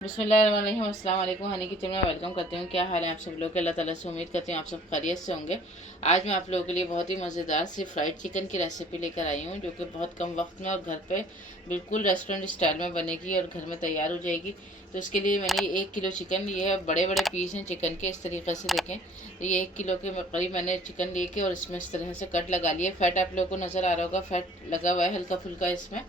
बिस्मिल्लाहिर्रहमानिर्रहीम, अस्सलाम वालेकुम। हनी किचन में वेलकम करती हूँ। क्या हाल है आप सब लोग के? अल्लाह ताला से उम्मीद करती हूँ आप सब खैरियत से होंगे। आज मैं आप लोगों के लिए बहुत ही मज़ेदार सी फ्राइड चिकन की रेसिपी लेकर आई हूँ, जो कि बहुत कम वक्त में और घर पे बिल्कुल रेस्टोरेंट स्टाइल में बनेगी और घर में तैयार हो जाएगी। तो इसके लिए मैंने 1 किलो चिकन लिए है। बड़े बड़े पीस हैं चिकन के, इस तरीके से देखें। तो ये 1 किलो के करीब मैंने चिकन लेके और इसमें इस तरह से कट लगा लिए। फैट आप लोगों को नज़र आ रहा होगा, फैट लगा हुआ है हल्का फुल्का इसमें।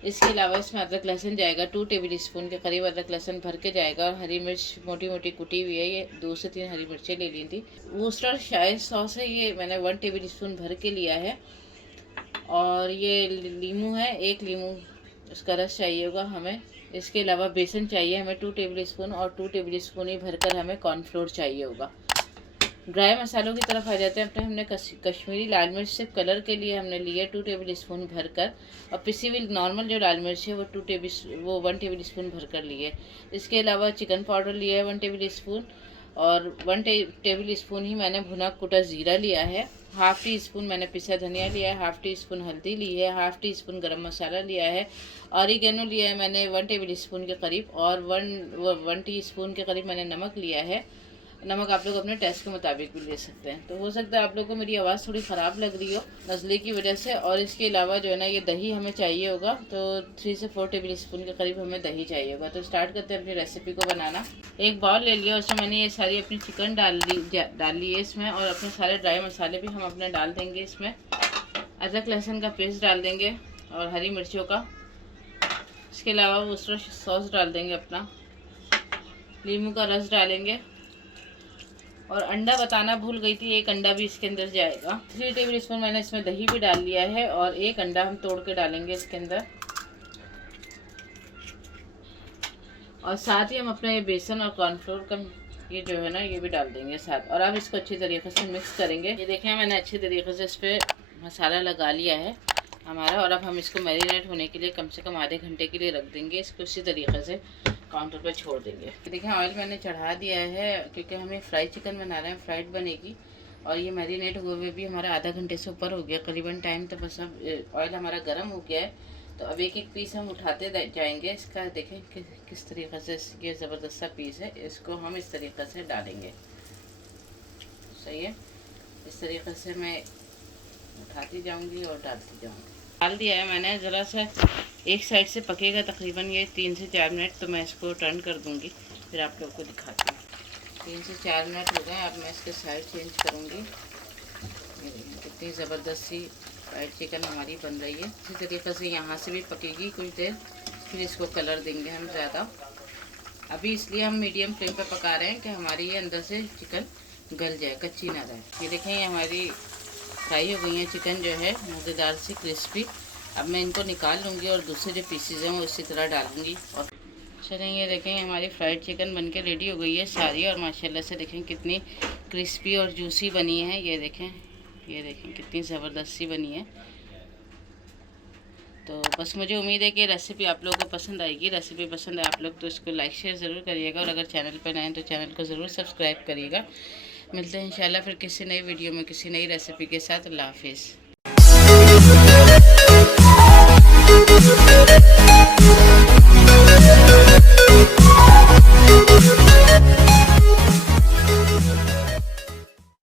इसके अलावा इसमें अदरक लहसुन जाएगा, 2 टेबल स्पून के करीब अदरक लहसुन भर के जाएगा। और हरी मिर्च मोटी मोटी कुटी हुई है, ये 2 से 3 हरी मिर्चें ले ली थी। वूस्टर शायर सॉस है, ये मैंने 1 टेबल स्पून भर के लिया है। और ये लीमू है, 1 लीमू उसका रस चाहिए होगा हमें। इसके अलावा बेसन चाहिए हमें 2 टेबल स्पून, और 2 टेबल स्पून ही भरकर हमें कॉर्नफ्लोर चाहिए होगा। ड्राई मसालों की तरफ आ जाते हैं। अपने हमने कश्मीरी लाल मिर्च सिर्फ कलर के लिए हमने लिए 2 टेबल स्पून भरकर, और पिसी हुई नॉर्मल जो लाल मिर्च है वो 1 टेबल स्पून भरकर लिए। इसके अलावा चिकन पाउडर लिया है 1 टेबल स्पून, और 1 टेबल स्पून ही मैंने भुना कुटा ज़ीरा लिया है। हाफ़ टी स्पून मैंने पिसा धनिया लिया है, हाफ़ टी स्पून हल्दी ली है, हाफ़ टी स्पून गरम मसाला लिया है। ऑरिगेनो लिया है मैंने 1 टेबल स्पून के करीब, और 1 टी स्पून के करीब मैंने नमक लिया है। नमक आप लोग अपने टेस्ट के मुताबिक भी ले सकते हैं। तो हो सकता है आप लोगों को मेरी आवाज़ थोड़ी ख़राब लग रही हो नज़ले की वजह से। और इसके अलावा जो है ना, ये दही हमें चाहिए होगा, तो 3 से 4 टेबल स्पून के करीब हमें दही चाहिए होगा। तो स्टार्ट करते हैं अपनी रेसिपी को बनाना। एक बाउल ले लिया, उसमें मैंने ये सारी अपनी चिकन डाल ली है इसमें, और अपने सारे ड्राई मसाले भी हम अपने डाल देंगे इसमें। अदरक लहसुन का पेस्ट डाल देंगे और हरी मिर्चों का। इसके अलावा वूस्टर सॉस डाल देंगे अपना, नींबू का रस डालेंगे। और अंडा बताना भूल गई थी, 1 अंडा भी इसके अंदर जाएगा। 3 टेबल स्पून मैंने इसमें दही भी डाल लिया है, और 1 अंडा हम तोड़ के डालेंगे इसके अंदर। और साथ ही हम अपने ये बेसन और कॉर्नफ्लोर का ये जो है ना, ये भी डाल देंगे साथ। और अब इसको अच्छी तरीके से मिक्स करेंगे। ये देखें, मैंने अच्छी तरीके से इस पर मसाला लगा लिया है हमारा। और अब हम इसको मैरिनेट होने के लिए कम से कम आधे घंटे के लिए रख देंगे। इसको इसी तरीके से काउंटर पर छोड़ देंगे। देखिए, ऑयल मैंने चढ़ा दिया है, क्योंकि हमें फ्राई चिकन बना रहे हैं, फ्राइड बनेगी। और ये मैरिनेट हुए हुए भी हमारा आधा घंटे से ऊपर हो गया करीबन टाइम। तो बस अब ऑयल हमारा गर्म हो गया है, तो अब एक एक पीस हम उठाते जाएंगे इसका। देखें कि किस तरीके से ये ज़बरदस्त सा पीस है, इसको हम इस तरीके से डालेंगे। सही है, इस तरीके से मैं उठाती जाऊंगी और डालती जाऊंगी। डाल दिया है मैंने, ज़रा सा एक साइड से पकेगा तकरीबन ये 3 से 4 मिनट, तो मैं इसको टर्न कर दूंगी, फिर आप लोग को दिखाती हूँ। 3 से 4 मिनट हो गए, अब मैं इसके साइड चेंज करूँगी। कितनी ज़बरदस्त सी फ्राइड चिकन हमारी बन रही है। इसी तरीके से यहाँ से भी पकेगी कुछ देर, फिर इसको कलर देंगे हम ज़्यादा। अभी इसलिए हम मीडियम फ्लेम पे पका रहे हैं कि हमारी ये अंदर से चिकन गल जाए, कच्ची ना रहे। ये देखें, ये हमारी फ्राई हो गई है चिकन जो है, मज़ेदार सी क्रिस्पी। अब मैं इनको निकाल लूँगी और दूसरे जो पीसीज हैं वो इसी तरह डालूँगी। और चलें, ये देखें हमारी फ्राइड चिकन बनके रेडी हो गई है सारी। और माशाल्लाह से देखें कितनी क्रिस्पी और जूसी बनी है। ये देखें कितनी ज़बरदस्त सी बनी है। तो बस मुझे उम्मीद है कि रेसिपी आप लोगों को पसंद आएगी। रेसिपी पसंद आए आप लोग तो इसको लाइक शेयर ज़रूर करिएगा, और अगर चैनल पर नए हैं तो चैनल को ज़रूर सब्सक्राइब करिएगा। मिलते हैं इंशाल्लाह फिर किसी नई वीडियो में किसी नई रेसिपी के साथ। अल्लाह हाफिज़।